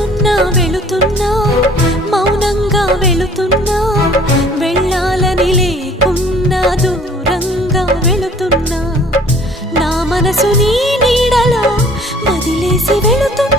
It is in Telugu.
వెళుతున్నా వెళుతున్నా మౌనంగా వెళుతున్నా వెళ్ళాలని లేకున్నా దూరంగా వెళుతున్నా నా మనసు నీ నీడలో వదిలేసి వెళుతున్నా